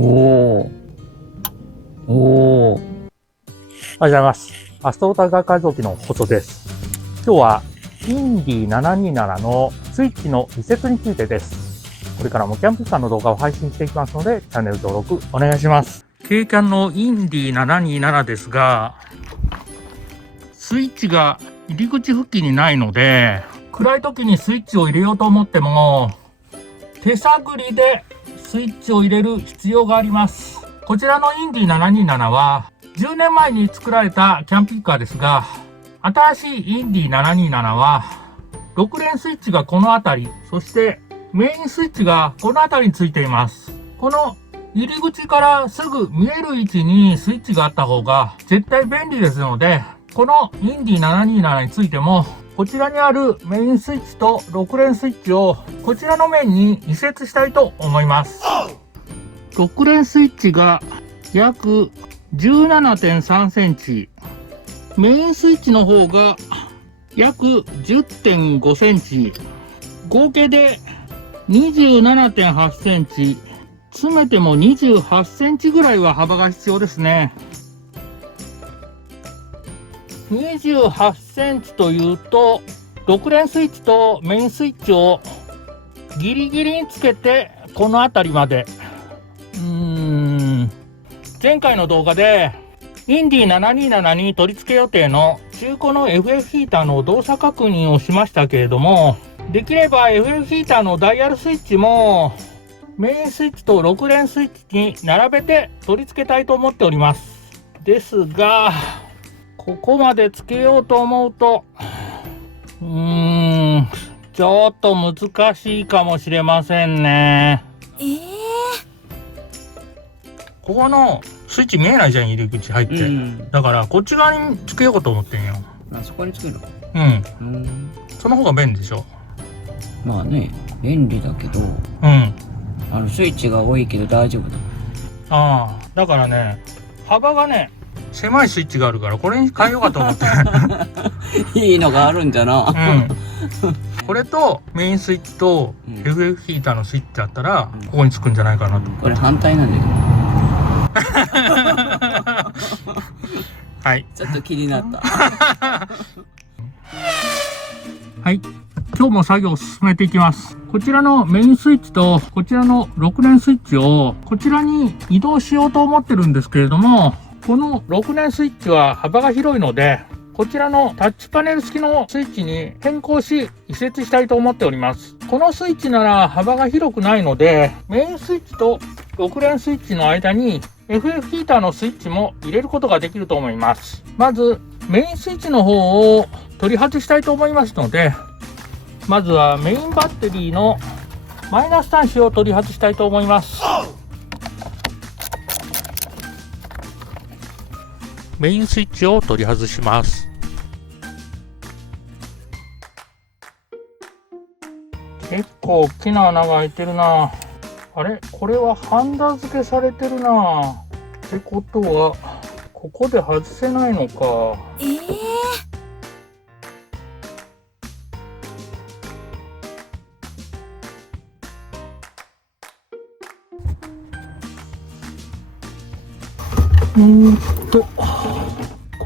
おー。おー。おはようございます。アストロタ学会臓器の放送です。今日はインディ727のスイッチの移設についてです。これからもキャンプカーの動画を配信していきますので、チャンネル登録お願いします。軽キャンのインディ727ですが、スイッチが入り口付近にないので、暗い時にスイッチを入れようと思っても、手探りでスイッチを入れる必要があります。こちらのインディ727は10年前に作られたキャンピングカーですが、新しいインディ727は6連スイッチがこの辺り、そしてメインスイッチがこの辺りについています。この入り口からすぐ見える位置にスイッチがあった方が絶対便利ですので、このインディ727についてもこちらにあるメインスイッチと6連スイッチをこちらの面に移設したいと思います。6連スイッチが約 17.3 センチ、メインスイッチの方が約 10.5 センチ、合計で 27.8 センチ、詰めても28センチぐらいは幅が必要ですね。28センチというと、6連スイッチとメインスイッチをギリギリにつけてこの辺りまで。前回の動画でインディ727に取り付け予定の中古の FF ヒーターの動作確認をしましたけれども、できれば FF ヒーターのダイヤルスイッチもメインスイッチと6連スイッチに並べて取り付けたいと思っております。ですが、ここまでつけようと思うと、ちょっと難しいかもしれませんね。ここのスイッチ見えないじゃん、入り口入って。だからこっち側につけようと思ってんよ。あそこにつけるの？その方が便利でしょ。まあね、便利だけど、スイッチが多いけど大丈夫だ。だからね、幅がね、狭いスイッチがあるからこれに変えようかと思っていいのがあるんじゃな。これとメインスイッチと FF ヒーターのスイッチあったらここにつくんじゃないかなと。これ反対なんだけどはい、ちょっと気になったはい、今日も作業を進めていきます。こちらのメインスイッチとこちらの6連スイッチをこちらに移動しようと思ってるんですけれども、この6連スイッチは幅が広いので、こちらのタッチパネル付きのスイッチに変更し移設したいと思っております。このスイッチなら幅が広くないので、メインスイッチと6連スイッチの間に FF ヒーターのスイッチも入れることができると思います。まずメインスイッチの方を取り外したいと思いますので、まずはメインバッテリーのマイナス端子を取り外したいと思います。メインスイッチを取り外します。結構大きな穴が開いてるな。あれ、これはハンダ付けされてるな。ってことはここで外せないのか。こ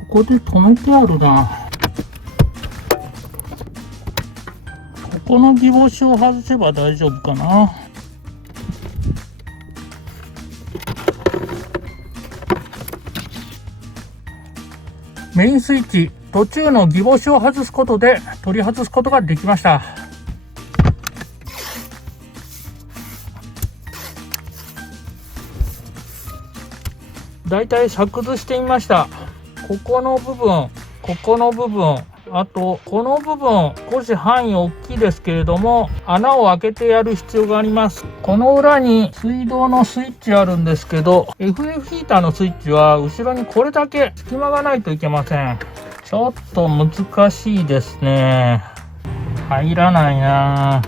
こで止めてあるな。ここのギボシを外せば大丈夫かな。メインスイッチ途中のギボシを外すことで取り外すことができました。だいたい作図してみました。ここの部分、ここの部分、あとこの部分、少し範囲大きいですけれども穴を開けてやる必要があります。この裏に水道のスイッチあるんですけど、 FF ヒーターのスイッチは後ろにこれだけ隙間がないといけません。ちょっと難しいですね。入らないな。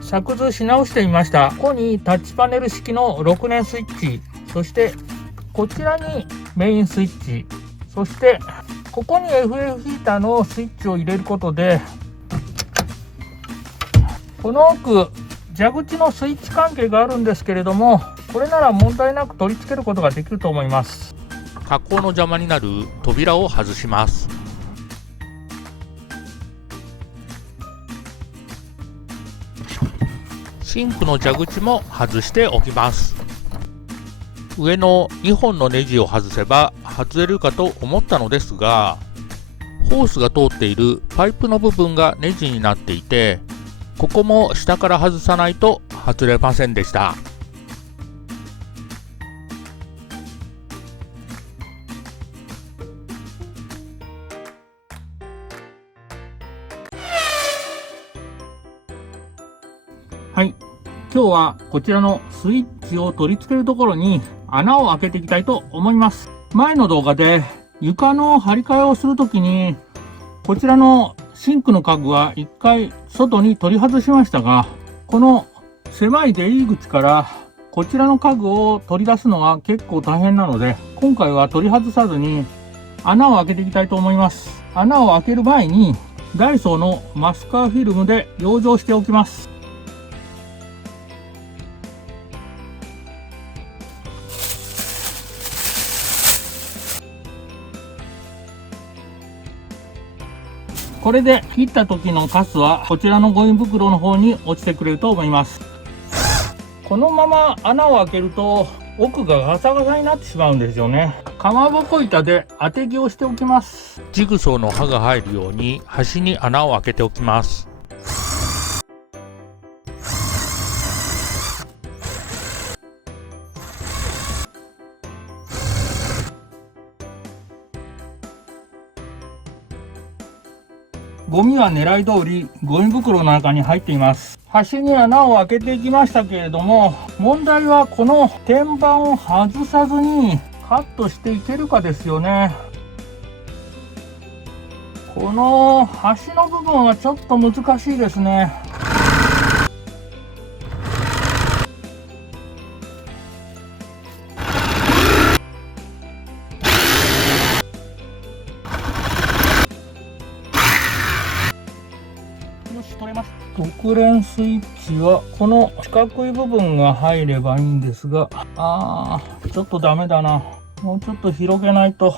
作図し直してみました。ここにタッチパネル式の6連スイッチ、そしてこちらにメインスイッチ、そしてここに FF ヒーターのスイッチを入れることで、この奥、蛇口のスイッチ関係があるんですけれども、これなら問題なく取り付けることができると思います。加工の邪魔になる扉を外します。シンクの蛇口も外しておきます。上の2本のネジを外せば外れるかと思ったのですが、ホースが通っているパイプの部分がネジになっていて、ここも下から外さないと外れませんでした。はい、今日はこちらのスイッチを取り付けるところに穴を開けていきたいと思います。前の動画で床の張り替えをするときに、こちらのシンクの家具は一回外に取り外しましたが、この狭い出入り口からこちらの家具を取り出すのは結構大変なので、今回は取り外さずに穴を開けていきたいと思います。穴を開ける前にダイソーのマスカーフィルムで養生しておきます。これで切った時のカスはこちらのゴミ袋の方に落ちてくれると思います。このまま穴を開けると奥がガサガサになってしまうんですよね。かまぼこ板で当て木をしておきます。ジグソーの刃が入るように端に穴を開けておきます。ゴミは狙い通りゴミ袋の中に入っています。端に穴を開けていきましたけれども、問題はこの天板を外さずにカットしていけるかですよね。この端の部分はちょっと難しいですね。よし、取れました。特連スイッチはこの四角い部分が入ればいいんですが、ちょっとダメだな。もうちょっと広げないと。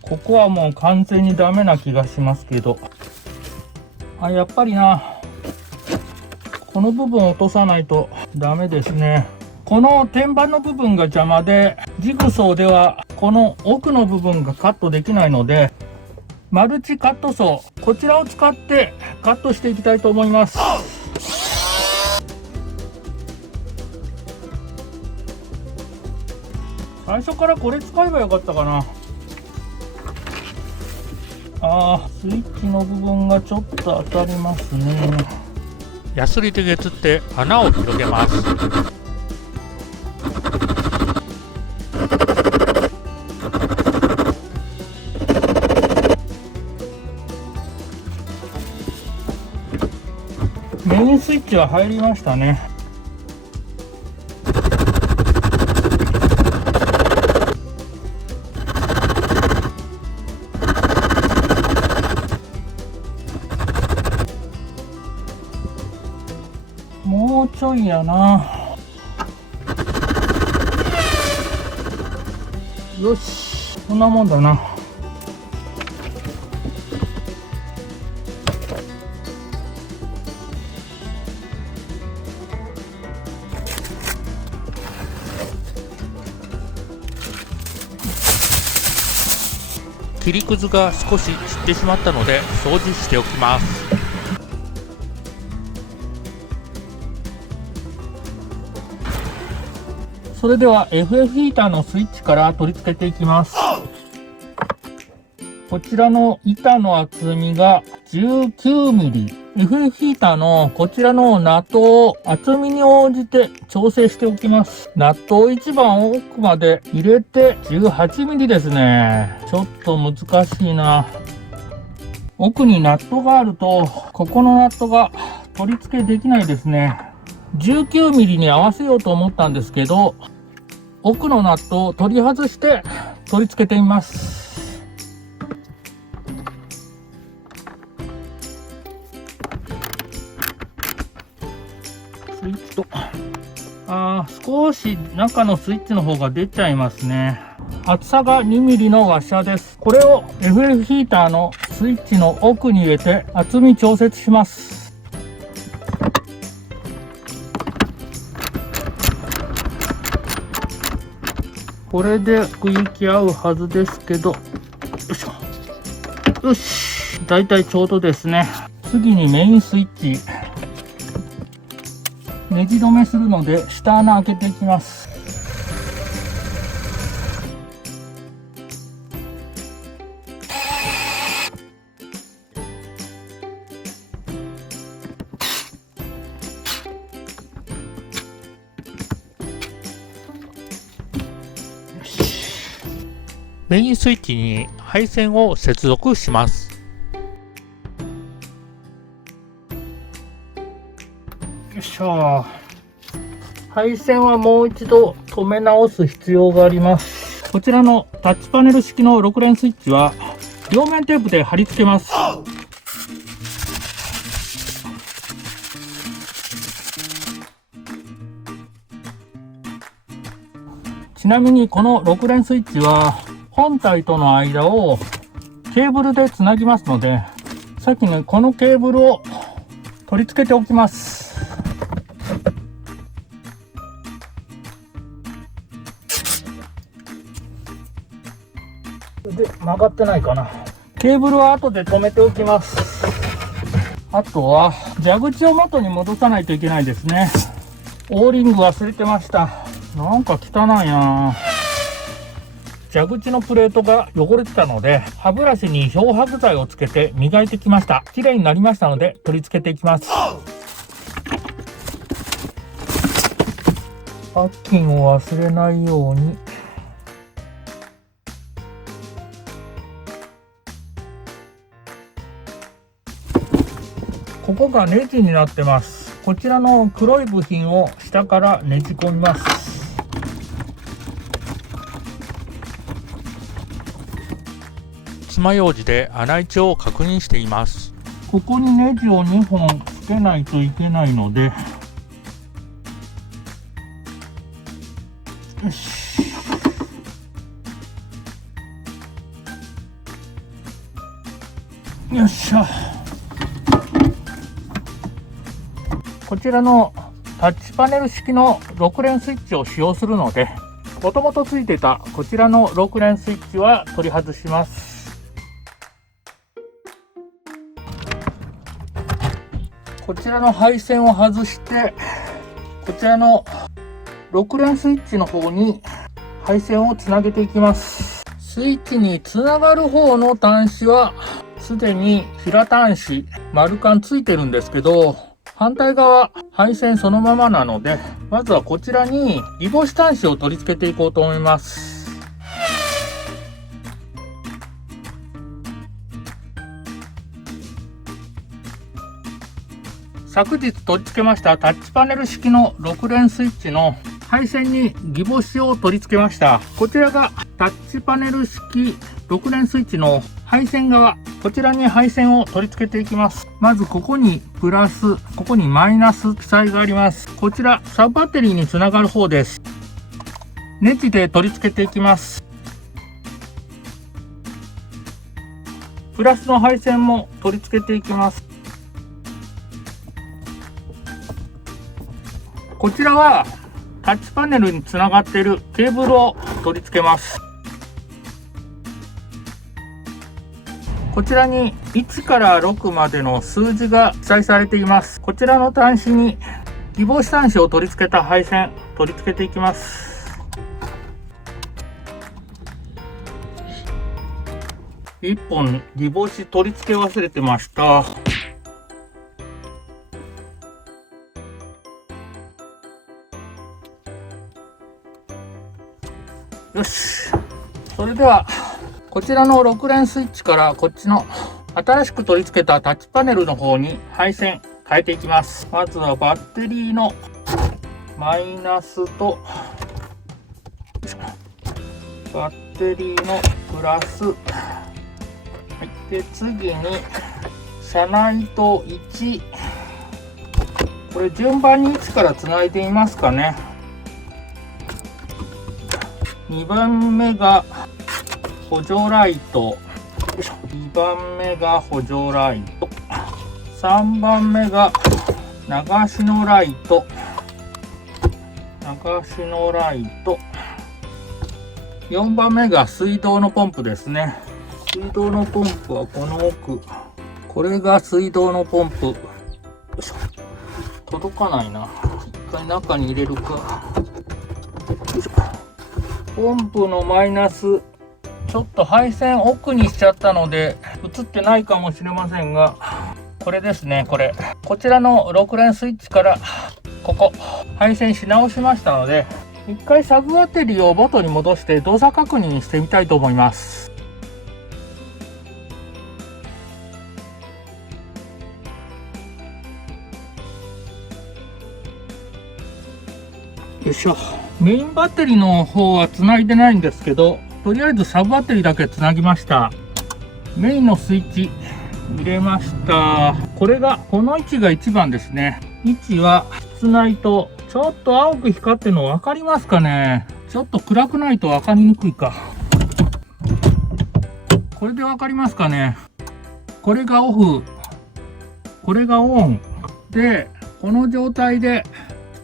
ここはもう完全にダメな気がしますけど。やっぱりな。この部分を落とさないとダメですね。この天板の部分が邪魔で、ジグソーではこの奥の部分がカットできないので、マルチカットソー、こちらを使ってカットしていきたいと思います。最初からこれ使えばよかったかな。スイッチの部分がちょっと当たりますね。ヤスリで削って穴を広げます。メインスイッチは入りましたね。もうちょいやな。よし、こんなもんだな。切りくずが少し散ってしまったので掃除しておきます。それでは FF ヒーターのスイッチから取り付けていきます。こちらの板の厚みが 19mm。FF ヒーターのこちらのナットを厚みに応じて調整しておきます。ナットを一番奥まで入れて 18mm ですね。ちょっと難しいな。奥にナットがあると、ここのナットが取り付けできないですね。19mm に合わせようと思ったんですけど、奥のナットを取り外して取り付けてみます。スイッチと、少し中のスイッチの方が出ちゃいますね。厚さが 2mm のワッシャーです。これを FF ヒーターのスイッチの奥に入れて厚み調節します。これで奥行き合うはずですけど、よいしょ。よし、だいたいちょうどですね。次にメインスイッチ。ネジ止めするので下穴開けていきます。メインスイッチに配線を接続します。よいしょ。配線はもう一度止め直す必要があります。こちらのタッチパネル式の6連スイッチは両面テープで貼り付けます。ちなみにこの6連スイッチは本体との間をケーブルでつなぎますので、先にこのケーブルを取り付けておきます。で、曲がってないかな。ケーブルは後で止めておきます。あとは蛇口を元に戻さないといけないですね。オーリング忘れてました。なんか汚いな。蛇口のプレートが汚れてたので、歯ブラシに漂白剤をつけて磨いてきました。綺麗になりましたので取り付けていきます。パッキンを忘れないように。ここがネジになってます。こちらの黒い部品を下からねじ込みます。爪楊枝で穴位置を確認しています。ここにネジを2本つけないといけないので、よし。よっしゃ。こちらのタッチパネル式の6連スイッチを使用するので、もともとついてたこちらの6連スイッチは取り外します。こちらの配線を外して、こちらの6連スイッチの方に配線をつなげていきます。スイッチにつながる方の端子はすでに平端子丸カンついてるんですけど、反対側配線そのままなので、まずはこちらにリボシ端子を取り付けていこうと思います。昨日取り付けましたタッチパネル式の6連スイッチの配線にギボシを取り付けました。こちらがタッチパネル式6連スイッチの配線側、こちらに配線を取り付けていきます。まずここにプラス、ここにマイナス記載があります。こちらサブバッテリーにつながる方です。ネジで取り付けていきます。プラスの配線も取り付けていきます。こちらはタッチパネルにつながっているケーブルを取り付けます。こちらに1から6までの数字が記載されています。こちらの端子にギボシ端子を取り付けた配線取り付けていきます。1本ギボシ取り付け忘れてました。よし。それではこちらの6連スイッチからこっちの新しく取り付けたタッチパネルの方に配線変えていきます。まずはバッテリーのマイナスとバッテリーのプラス、はい、で次に車内と1、これ順番に位置からつないでみますかね。2番目が補助ライト。よいしょ。2番目が補助ライト。3番目が流しのライト。流しのライト。4番目が水道のポンプですね。水道のポンプはこの奥。これが水道のポンプ。よいしょ。届かないな。一回中に入れるか。よいしょ。ポンプのマイナス。ちょっと配線奥にしちゃったので映ってないかもしれませんが、これですね。これ。こちらの6連スイッチからここ配線し直しましたので、一回サブバッテリーを元に戻して動作確認してみたいと思います。よいしょ。メインバッテリーの方は繋いでないんですけど、とりあえずサブバッテリーだけ繋ぎました。メインのスイッチ入れました。これが、この位置が1番ですね。位置は室内とちょっと青く光ってるの分かりますかね。ちょっと暗くないと分かりにくいか。これで分かりますかね。これがオフ、これがオンで、この状態で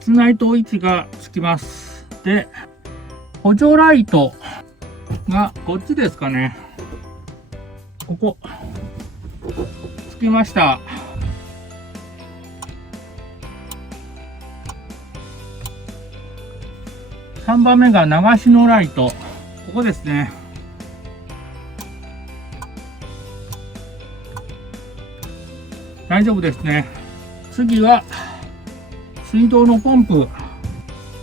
室内と位置がつきます。で、補助ライトがこっちですかね。ここつきました。3番目が流しのライト。ここですね。大丈夫ですね。次は水道のポンプ。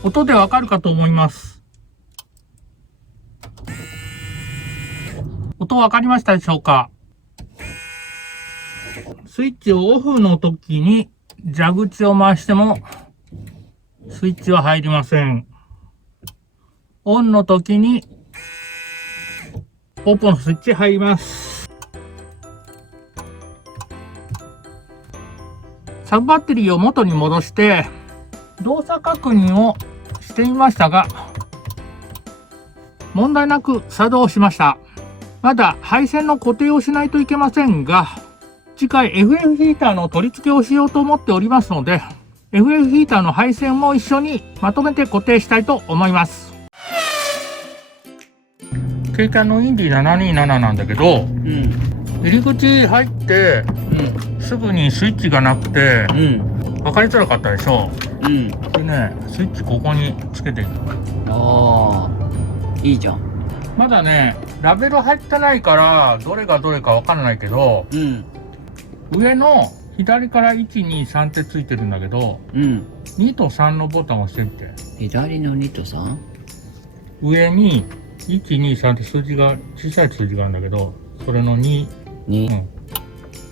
音でわかるかと思います。音わかりましたでしょうか。スイッチをオフの時に蛇口を回してもスイッチは入りません。オンの時にポンプのスイッチ入ります。サブバッテリーを元に戻して動作確認をしてみましたが、問題なく作動しました。まだ配線の固定をしないといけませんが、次回 FF ヒーターの取り付けをしようと思っておりますので、FF ヒーターの配線も一緒にまとめて固定したいと思います。軽キャンのインディ727なんだけど、入り口入ってすぐにスイッチがなくて分かりづらかったでしょ。でね、スイッチここにつけてる。ああ、いいじゃん。まだね、ラベル入ってないからどれがどれか分かんないけど、上の左から1、2、3ってついてるんだけど、2と3のボタンを押してみて。左の2と 3？ 上に1、2、3って数字が、小さい数字があるんだけど、それの2、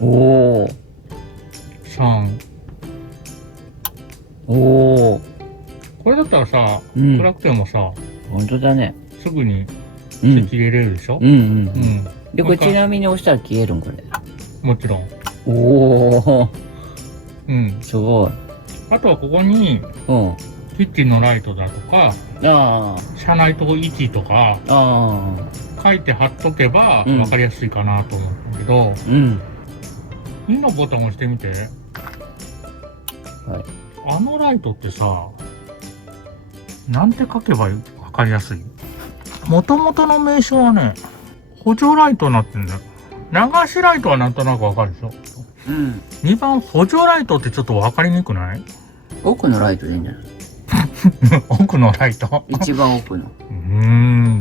おお。3。おお。これだったらさ、暗くてもさ、本当だね。すぐにスイッチ入れれるでしょ。で、これちなみに押したら消えるんこれ。もちろん。おお。すごい。あとはここに、キッチンのライトだとか、車内と位置とか、書いて貼っとけば分かりやすいかなと思うんだけど、2のボタンを押してみて。あのライトってさ、なんて書けば分かりやすい？元々の名称はね、補助ライトになってんだよ。流しライトはなんとなく分かるでしょ。2番補助ライトってちょっと分かりにくない？奥のライトでいいんじゃない？奥のライト一番奥の。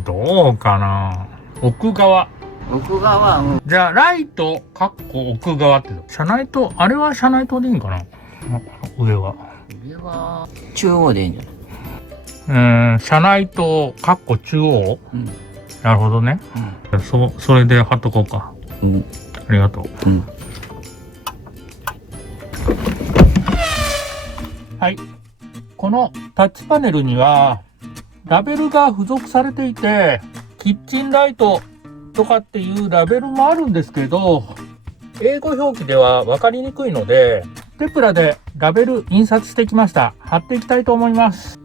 どうかな。奥側。奥側、じゃあ、ライト、かっこ奥側って。車内灯、あれは車内灯でいいんかな？上は。上は、中央でいいんじゃない？車内灯、かっこ中央？なるほどね。それで貼っとこうか。ありがとう。はい。このタッチパネルには、ラベルが付属されていて、キッチンライトとかっていうラベルもあるんですけど、英語表記では分かりにくいので、テプラでラベル印刷してきました。貼っていきたいと思います。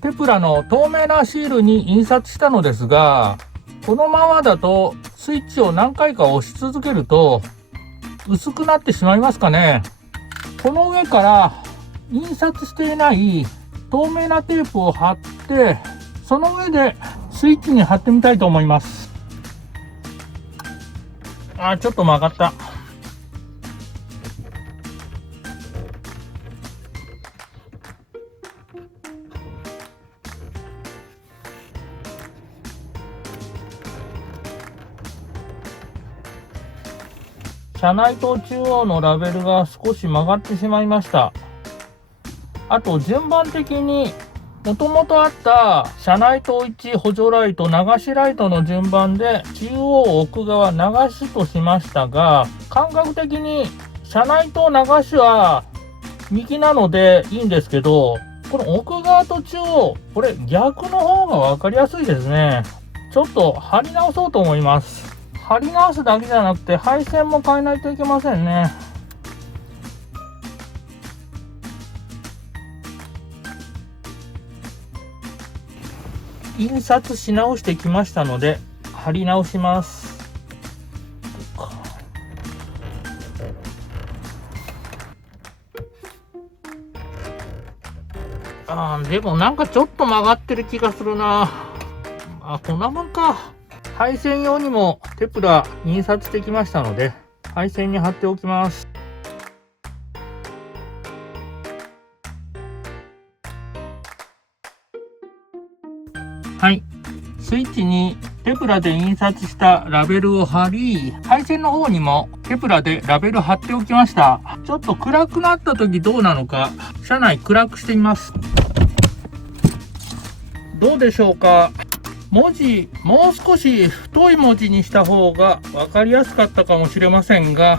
テプラの透明なシールに印刷したのですが、このままだとスイッチを何回か押し続けると薄くなってしまいますかね。この上から印刷していない透明なテープを貼って、その上でスイッチに貼ってみたいと思います。ちょっと曲がった。車内灯中央のラベルが少し曲がってしまいました。あと順番的にもともとあった車内灯1補助ライト流しライトの順番で中央奥側流しとしましたが、感覚的に車内灯流しは右なのでいいんですけど、この奥側と中央、これ逆の方が分かりやすいですね。ちょっと貼り直そうと思います。貼り直すだけじゃなくて配線も変えないといけませんね。印刷し直してきましたので貼り直します。でもなんかちょっと曲がってる気がするな。こんなもんか。配線用にもテプラ印刷してきましたので配線に貼っておきます。はい、スイッチにテプラで印刷したラベルを貼り、配線の方にもテプラでラベル貼っておきました。ちょっと暗くなった時どうなのか車内暗くしてみます。どうでしょうか。文字もう少し太い文字にした方が分かりやすかったかもしれませんが、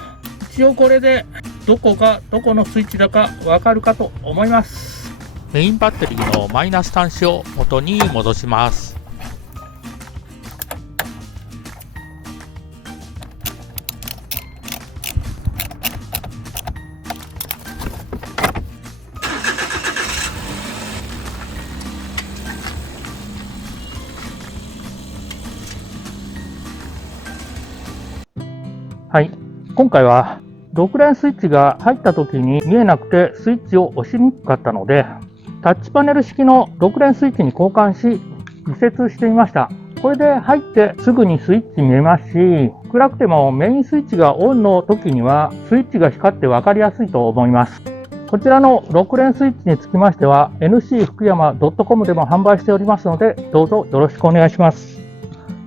一応これでどこがどこのスイッチだか分かるかと思います。メインバッテリーのマイナス端子を元に戻します。はい、今回は6連スイッチが入った時に見えなくてスイッチを押しにくかったので、タッチパネル式の6連スイッチに交換し移設してみました。これで入ってすぐにスイッチ見えますし、暗くてもメインスイッチがオンの時にはスイッチが光って分かりやすいと思います。こちらの6連スイッチにつきましては NC 福山 .com でも販売しておりますので、どうぞよろしくお願いします。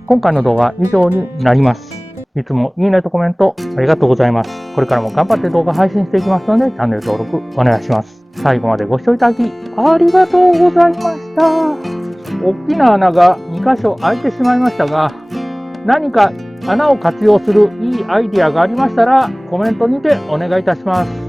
今回の動画は以上になります。いつもいいねとコメントありがとうございます。これからも頑張って動画配信していきますので、チャンネル登録お願いします。最後までご視聴いただきありがとうございました。大きな穴が2箇所開いてしまいましたが、何か穴を活用するいいアイディアがありましたらコメントにてお願いいたします。